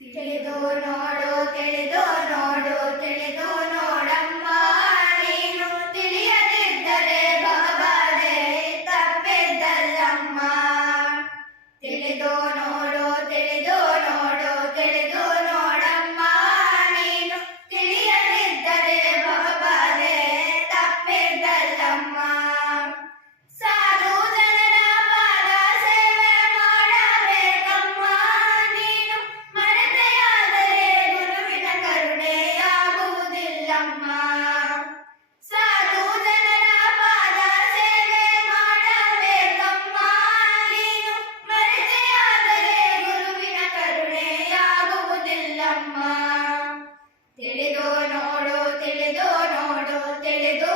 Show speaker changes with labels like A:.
A: ತಿಳಿದು ನೋಡು ತಿಳಿದು ನೋಡು ತಿಳಿದು